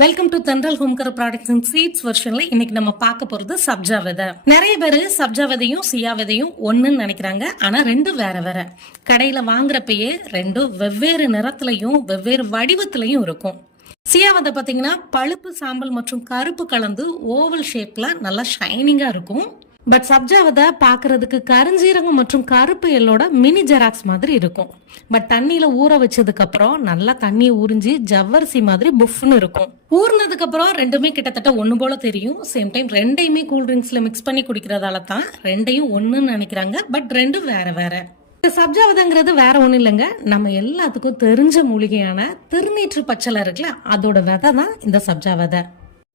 Welcome to Thendral home care products and seeds வெர்ஷன்ல இன்னைக்கு நம்ம பார்க்க போறது சப்ஜா விதை நிறைய பேர் சப்ஜா விதையும் சியா விதையும் ஒன்றுன்னு நினைக்கிறாங்க. ஆனா ரெண்டும் வேற வேற. கடையில வாங்குறப்பயே ரெண்டும் வெவ்வேறு நிறத்துலையும் வெவ்வேறு வடிவத்திலையும் இருக்கும். சியா விதை பார்த்தீங்கன்னா பழுப்பு சாம்பல் மற்றும் கருப்பு கலந்து ஓவல் ஷேப்ல நல்லா ஷைனிங்கா இருக்கும். பட் சப்ஜாவதை பார்க்கறதுக்கு கருஞ்சீரகம் மற்றும் கருப்பு எல்லோட மினி ஜெராக்ஸ் மாதிரி இருக்கும். பட் தண்ணியில ஊற வச்சதுக்கப்புறம் நல்லா தண்ணியை உறிஞ்சி ஜவ்வரிசி மாதிரி புஃப்னு இருக்கும். ஊறினதுக்கப்புறம் ரெண்டுமே கிட்டத்தட்ட ஒன்று போல தெரியும். சேம் டைம் ரெண்டையுமே கூல்ட்ரிங்க்ஸில் மிக்ஸ் பண்ணி குடிக்கிறதால தான் ரெண்டையும் ஒன்றுன்னு நினைக்கிறாங்க. பட் ரெண்டும் வேற வேற. இந்த சப்ஜாவதங்கிறது வேற ஒன்றும் இல்லைங்க. நம்ம எல்லாத்துக்கும் தெரிஞ்ச மூலிகையான திருநீற்று பச்சலை இருக்குல்ல அதோட விதை தான் இந்த சப்ஜாவதை.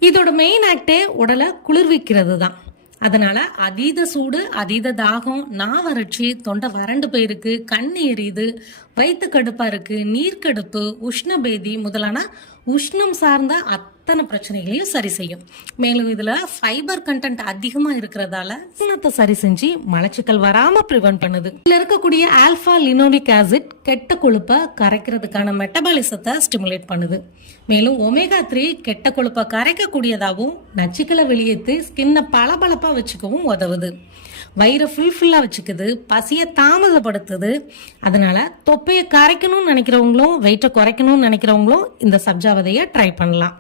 இதோட மெயின் ஆக்டே உடலை குளிர்விக்கிறது தான் அதனால அதீத சூடு அதீத தாகம் நாவறட்சி தொண்டை வறண்டு போயிருக்கு கண் எரியுது வயிற்று கடுப்பா இருக்கு நீர்க்கடுப்பு உஷ்ணபேதி முதலான உஷ்ணம் சார்ந்த அத்தனை பிரச்சனைகளையும் சரி செய்யும். மேலும் இதுல ஃபைபர் கண்டென்ட் அதிகமா இருக்கிறதால சின்னத்தை சரி செஞ்சு மலச்சிக்கல் வராம ப்ரிவென்ட் பண்ணுது. இதுல இருக்கக்கூடிய ஆல்பா லினோனிக் ஆசிட் கெட்ட கொழுப்பை கரைக்கிறதுக்கான மெட்டபாலிசத்தை ஸ்டிமுலேட் பண்ணுது. மேலும் ஒமேகா த்ரீ கெட்ட கொழுப்பை கரைக்கக்கூடியதாகவும் நச்சுக்களை வெளியேற்றி ஸ்கின்னை பளபளப்பாக வச்சுக்கவும் உதவுது. வயிறை ஃபுல்ஃபில்லாக வச்சுக்குது பசியை தாமதப்படுத்துது. அதனால தொப்பையை கரைக்கணும்னு நினைக்கிறவங்களும் வெயிட்டை குறைக்கணும்னு நினைக்கிறவங்களும் இந்த சப்ஜா விதையை ட்ரை பண்ணலாம்.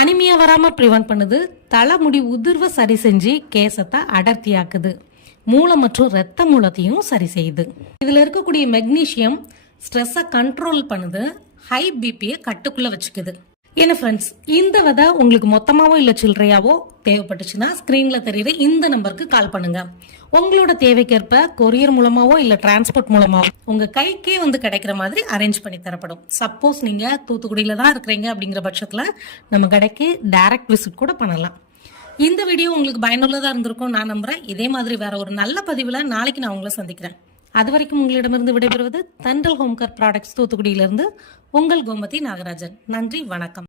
அனிமியா வராமல் ப்ரிவென்ட் பண்ணுது. தலைமுடி உதிர்வை சரி செஞ்சு கேசத்தை அடர்த்தியாக்குது. மூளை மற்றும் இரத்த மூலத்தையும் சரி செய்யுது. இதில் இருக்கக்கூடிய மெக்னீஷியம் ஸ்ட்ரெஸ்ஸை கண்ட்ரோல் பண்ணுது. ஹை பிபியை கட்டுக்குள்ளே வச்சுக்குது. என்ன ஃப்ரெண்ட்ஸ் இந்த விதை உங்களுக்கு மொத்தமாகவோ இல்லை சில்லறையாவோ தேவைப்பட்டுச்சுன்னா ஸ்க்ரீனில் தெரியுற இந்த நம்பருக்கு கால் பண்ணுங்க. உங்களோட தேவைக்கேற்ப கொரியர் மூலமாகவோ இல்லை டிரான்ஸ்போர்ட் மூலமாகவோ உங்கள் கைக்கே வந்து கிடைக்கிற மாதிரி அரேஞ்ச் பண்ணி தரப்படும். சப்போஸ் நீங்கள் தூத்துக்குடியில் தான் இருக்கிறீங்க அப்படிங்கிற பட்சத்தில் நம்ம கடைக்கு டைரக்ட் விசிட் கூட பண்ணலாம். இந்த வீடியோ உங்களுக்கு பயனுள்ளதாக இருந்திருக்கும் நான் நம்புகிறேன் இதே மாதிரி வேற ஒரு நல்ல பதிவில் நாளைக்கு நான் உங்களை சந்திக்கிறேன். அது வரைக்கும் உங்களிடமிருந்து விடைபெறுவது தண்டல் ஹோம்கர் ப்ராடக்ட்ஸ் தூத்துக்குடியிலிருந்து உங்கள் கோமதி நாகராஜன். நன்றி வணக்கம்.